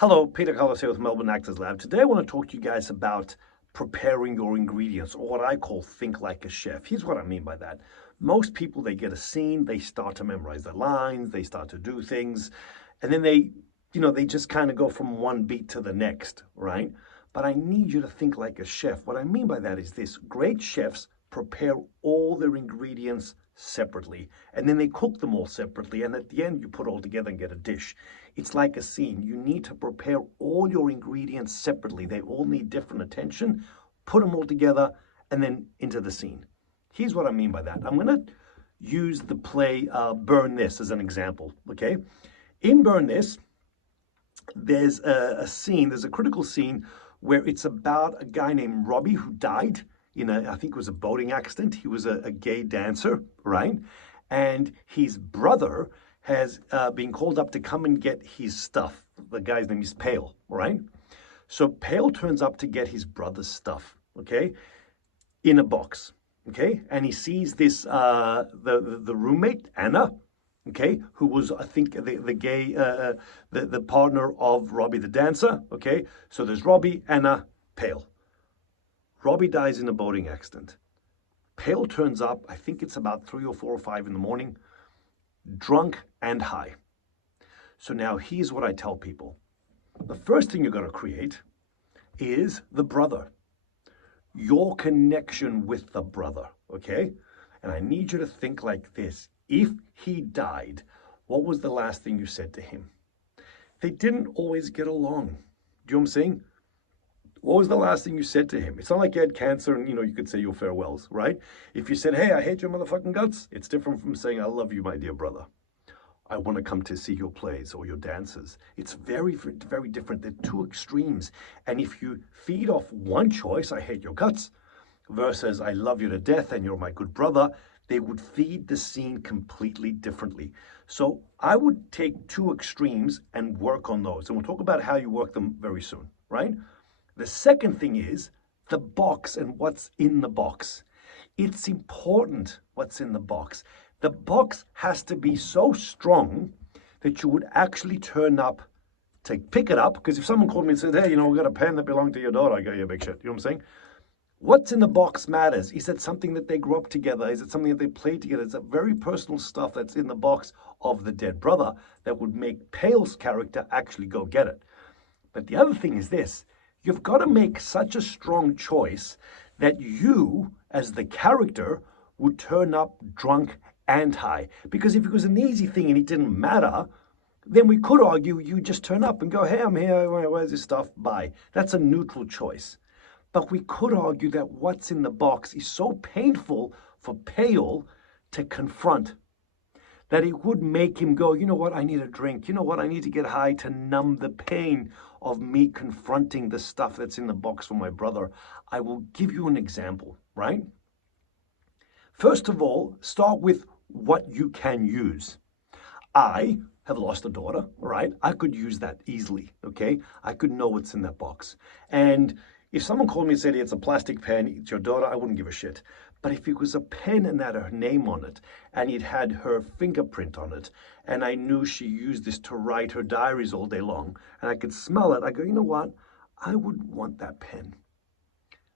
Hello, Peter Kalos here with Melbourne Actors Lab. Today I want to talk to you guys about preparing your ingredients, or what I call think like a chef. Here's what I mean by that. Most people, they get a scene, they start to memorize the lines, they start to do things, and then they just kind of go from one beat to the next, right? But I need you to think like a chef. What I mean by that is this: great chefs prepare all their ingredients separately, and then they cook them all separately, and at the end you put all together and get a dish. It's like a scene. You need to prepare all your ingredients separately. They all need different attention. Put them all together and then into the scene. Here's what I mean by that. I'm going to use the play Burn This as an example, okay? In Burn This, there's a scene, there's a critical scene where it's about a guy named Robbie who died in I think it was a boating accident. He was a gay dancer, right? And his brother has been called up to come and get his stuff. The guy's name is Pale, right? So Pale turns up to get his brother's stuff, okay, in a box, okay? And he sees this, the roommate, Anna, okay, who was, I think, the gay, the partner of Robbie the dancer, okay? So there's Robbie, Anna, Pale. Robbie dies in a boating accident. Pale turns up, I think it's about 3 or 4 or 5 in the morning, drunk and high. So now here's what I tell people. The first thing you're going to create is the brother. Your connection with the brother, okay? And I need you to think like this. If he died, what was the last thing you said to him? They didn't always get along. Do you know what I'm saying? What was the last thing you said to him? It's not like you had cancer and, you could say your farewells, right? If you said, hey, I hate your motherfucking guts, it's different from saying, I love you, my dear brother. I want to come to see your plays or your dances. It's very, very different. They're two extremes. And if you feed off one choice, I hate your guts, versus I love you to death and you're my good brother, they would feed the scene completely differently. So I would take two extremes and work on those. And we'll talk about how you work them very soon, right? The second thing is the box and what's in the box. It's important what's in the box. The box has to be so strong that you would actually turn up to pick it up. Because if someone called me and said, hey, we got a pen that belonged to your daughter, I go, yeah, big shit. You know what I'm saying? What's in the box matters. Is it something that they grew up together? Is it something that they played together? It's a very personal stuff that's in the box of the dead brother that would make Pale's character actually go get it. But the other thing is this. You've got to make such a strong choice that you, as the character, would turn up drunk and high. Because if it was an easy thing and it didn't matter, then we could argue you just turn up and go, hey, I'm here, where's this stuff? Bye. That's a neutral choice. But we could argue that what's in the box is so painful for Pale to confront that it would make him go, you know what, I need a drink. You know what, I need to get high to numb the pain of me confronting the stuff that's in the box for my brother. I will give you an example, right? First of all, start with what you can use. I have lost a daughter, right? I could use that easily, okay? I could know what's in that box. And if someone called me and said, it's a plastic pen, it's your daughter, I wouldn't give a shit. But if it was a pen and had her name on it, and it had her fingerprint on it, and I knew she used this to write her diaries all day long, and I could smell it, I go, you know what? I would want that pen.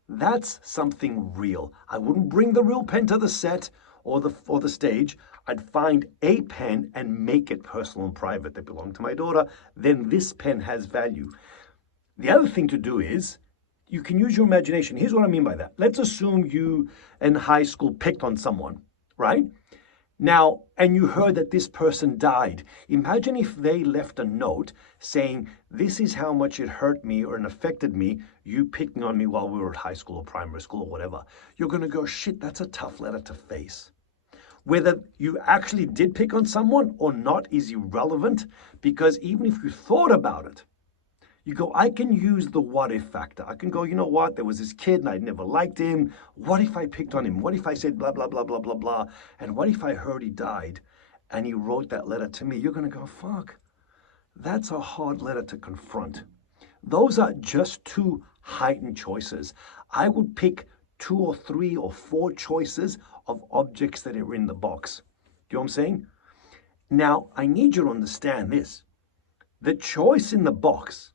That's something real. I wouldn't bring the real pen to the set or the stage. I'd find a pen and make it personal and private that belonged to my daughter. Then this pen has value. The other thing to do is, you can use your imagination. Here's what I mean by that. Let's assume you in high school picked on someone, right? Now, and you heard that this person died. Imagine if they left a note saying, this is how much it hurt me or it affected me, you picking on me while we were at high school or primary school or whatever. You're going to go, shit, that's a tough letter to face. Whether you actually did pick on someone or not is irrelevant, because even if you thought about it, you go, I can use the what if factor. I can go, you know what? There was this kid and I never liked him. What if I picked on him? What if I said blah, blah, blah, blah, blah, blah? And what if I heard he died and he wrote that letter to me? You're going to go, fuck, that's a hard letter to confront. Those are just two heightened choices. I would pick 2 or 3 or 4 choices of objects that are in the box. Do you know what I'm saying? Now, I need you to understand this. The choice in the box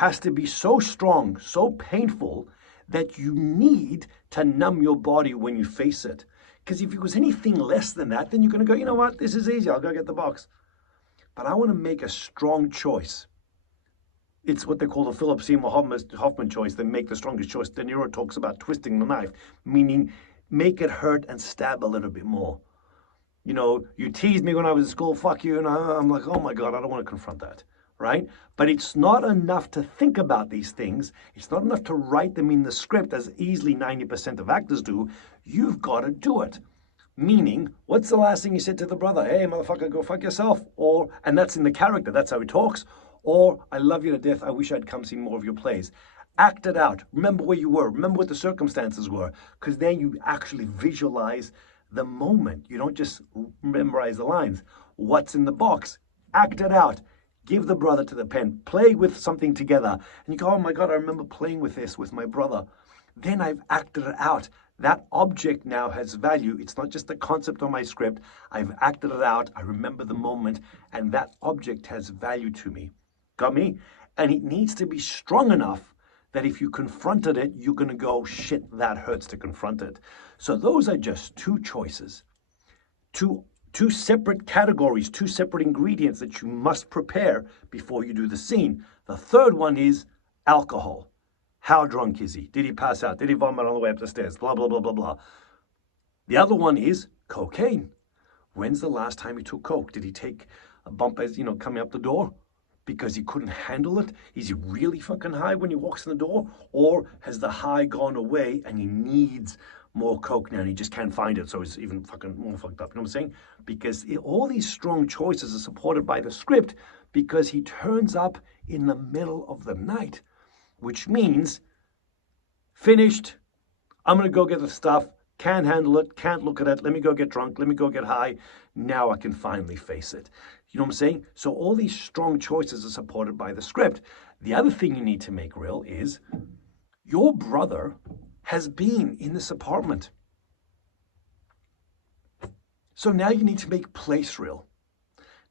has to be so strong, so painful, that you need to numb your body when you face it. Because if it was anything less than that, then you're going to go, you know what, this is easy, I'll go get the box. But I want to make a strong choice. It's what they call the Philip Seymour Hoffman choice. They make the strongest choice. De Niro talks about twisting the knife, meaning make it hurt and stab a little bit more. You know, you teased me when I was in school, fuck you, and I'm like, oh my God, I don't want to confront that, right? But it's not enough to think about these things. It's not enough to write them in the script, as easily 90% of actors do. You've got to do it. Meaning, what's the last thing you said to the brother? Hey, motherfucker, go fuck yourself. Or, and that's in the character, that's how he talks. Or, I love you to death, I wish I'd come see more of your plays. Act it out. Remember where you were. Remember what the circumstances were. Because then you actually visualize the moment. You don't just memorize the lines. What's in the box? Act it out. Give the brother to the pen. Play with something together. And you go, oh my God, I remember playing with this with my brother. Then I've acted it out. That object now has value. It's not just a concept on my script. I've acted it out. I remember the moment. And that object has value to me. Got me? And it needs to be strong enough that if you confronted it, you're going to go, shit, that hurts to confront it. So those are just two choices, two separate categories, two separate ingredients that you must prepare before you do the scene. The third one is alcohol. How drunk is he? Did he pass out? Did he vomit on the way up the stairs? Blah, blah, blah, blah, blah. The other one is cocaine. When's the last time he took coke? Did he take a bump as, coming up the door? Because he couldn't handle it? Is he really fucking high when he walks in the door? Or has the high gone away and he needs more coke now and he just can't find it, so it's even fucking more fucked up? You know what I'm saying? Because all these strong choices are supported by the script because he turns up in the middle of the night, which means finished, I'm going to go get the stuff, can't handle it, can't look at it, let me go get drunk, let me go get high, now I can finally face it. You know what I'm saying? So all these strong choices are supported by the script. The other thing you need to make real is your brother has been in this apartment. So now you need to make place real.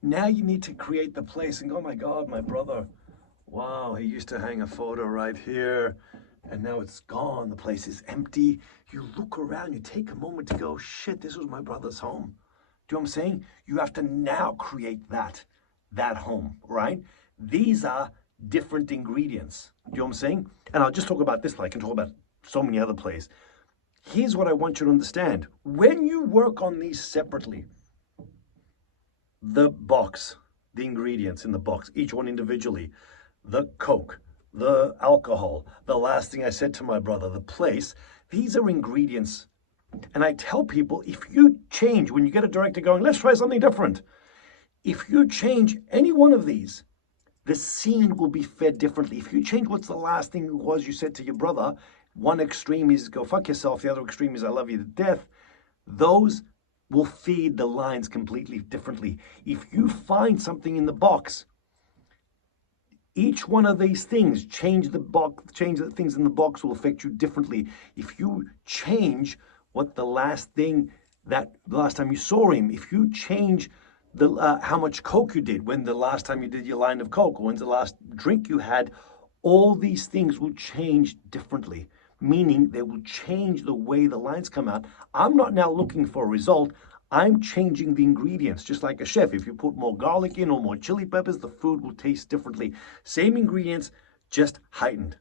Now you need to create the place and go, oh my God, my brother, wow, he used to hang a photo right here and now it's gone. The place is empty. You look around, you take a moment to go, shit, this was my brother's home. Do you know what I'm saying? You have to now create that home, right? These are different ingredients. Do you know what I'm saying? And I'll just talk about this, but I can talk about so many other plays. Here's what I want you to understand. When you work on these separately, the box, the ingredients in the box, each one individually, the Coke, the alcohol, the last thing I said to my brother, the place, these are ingredients. And I tell people, if you change, when you get a director going, let's try something different. If you change any one of these, the scene will be fed differently. If you change what's the last thing was you said to your brother, one extreme is go fuck yourself, the other extreme is I love you to death, those will feed the lines completely differently. If you find something in the box, each one of these things, change the things in the box will affect you differently. If you change what the last thing that the last time you saw him, if you change the how much Coke you did, when the last time you did your line of Coke, or when's the last drink you had, all these things will change differently, meaning they will change the way the lines come out. I'm not now looking for a result. I'm changing the ingredients, just like a chef. If you put more garlic in or more chili peppers, the food will taste differently. Same ingredients, just heightened.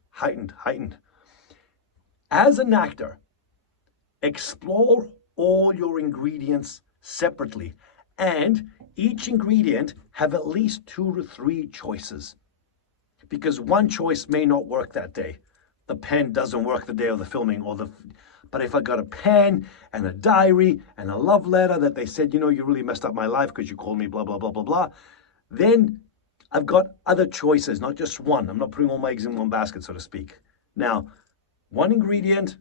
As an actor, explore all your ingredients separately, and each ingredient have at least 2 to 3 choices, because one choice may not work that day. The pen doesn't work the day of the filming, but if I got a pen and a diary and a love letter that they said, you really messed up my life because you called me blah, blah, blah, blah, blah, then I've got other choices, not just one. I'm not putting all my eggs in one basket, so to speak. Now, one ingredient,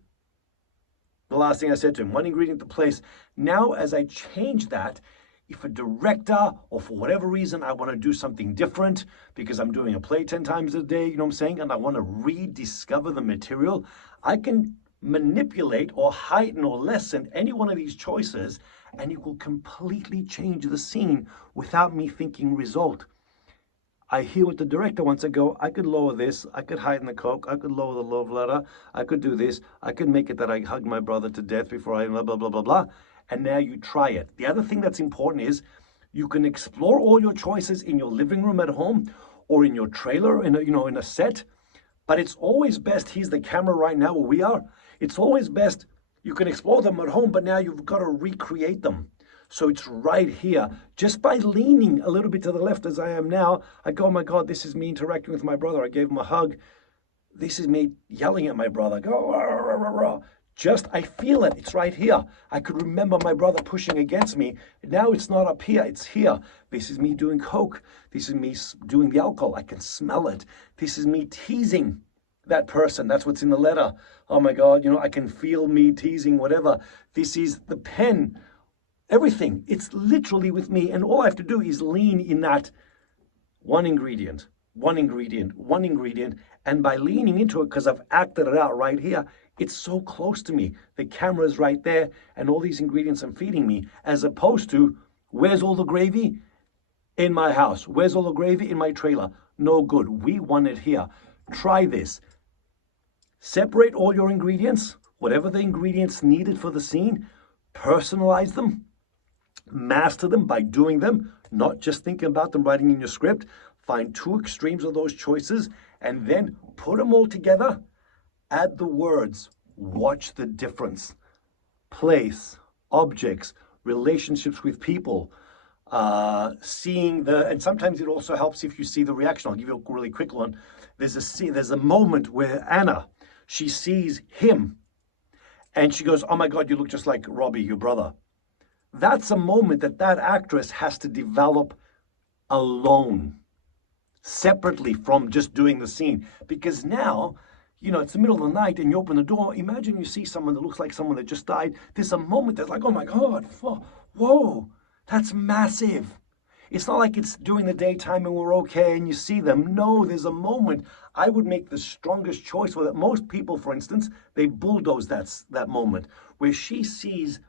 the last thing I said to him, one ingredient to place. Now, as I change that, if a director, or for whatever reason, I want to do something different because I'm doing a play 10 times a day, you know what I'm saying, and I want to rediscover the material, I can manipulate or heighten or lessen any one of these choices, and it will completely change the scene without me thinking result. I hear what the director wants. I go, I could lower this. I could heighten the coke. I could lower the love letter. I could do this. I could make it that I hug my brother to death before I blah, blah, blah, blah, blah. And now you try it. The other thing that's important is you can explore all your choices in your living room at home or in your trailer, in a set. But it's always best, here's the camera right now where we are. It's always best, you can explore them at home, but now you've got to recreate them. So it's right here. Just by leaning a little bit to the left as I am now, I go, oh my God, this is me interacting with my brother. I gave him a hug. This is me yelling at my brother. I go, rah, rah, rah, rah. Just, I feel it. It's right here. I could remember my brother pushing against me. Now it's not up here. It's here. This is me doing coke. This is me doing the alcohol. I can smell it. This is me teasing that person. That's what's in the letter. Oh my God, I can feel me teasing whatever. This is the pen. Everything. It's literally with me. And all I have to do is lean in that one ingredient, one ingredient, one ingredient. And by leaning into it, because I've acted it out right here, it's so close to me. The camera's right there, and all these ingredients I'm feeding me, as opposed to, where's all the gravy? In my house. Where's all the gravy? In my trailer. No good. We want it here. Try this. Separate all your ingredients, whatever the ingredients needed for the scene, personalize them, master them by doing them, not just thinking about them, writing in your script. Find two extremes of those choices, and then put them all together. Add the words, watch the difference. Place, objects, relationships with people, and sometimes it also helps if you see the reaction. I'll give you a really quick one. There's a moment where Anna, she sees him and she goes, oh my God, you look just like Robbie, your brother. That's a moment that actress has to develop alone, separately from just doing the scene. Because now, it's the middle of the night and you open the door. Imagine you see someone that looks like someone that just died. There's a moment that's like, oh my God, whoa, that's massive. It's not like it's during the daytime and we're okay and you see them. No, there's a moment. I would make the strongest choice with it. Most people, for instance, they bulldoze that moment where she sees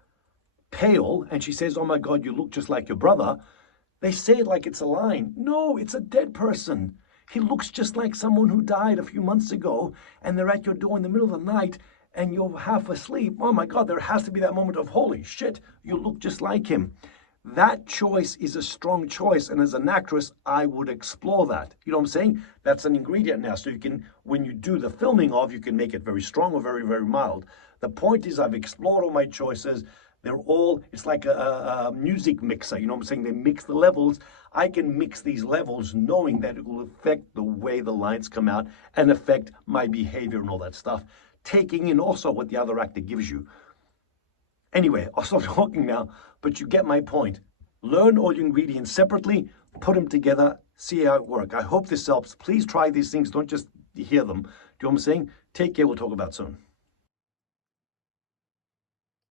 pale and she says, oh my God, you look just like your brother. They say it like it's a line. No, it's a dead person. He looks just like someone who died a few months ago, and they're at your door in the middle of the night and you're half asleep. Oh my God, there has to be that moment of, holy shit, you look just like him. That choice is a strong choice. And as an actress, I would explore that. You know what I'm saying? That's an ingredient now. So you can, when you do the filming of, you can make it very strong or very, very mild. The point is I've explored all my choices. It's like a music mixer. You know what I'm saying? They mix the levels. I can mix these levels knowing that it will affect the way the lines come out and affect my behavior and all that stuff. Taking in also what the other actor gives you. Anyway, I'll stop talking now, but you get my point. Learn all your ingredients separately, put them together, see how it works. I hope this helps. Please try these things. Don't just hear them. Do you know what I'm saying? Take care. We'll talk about it soon.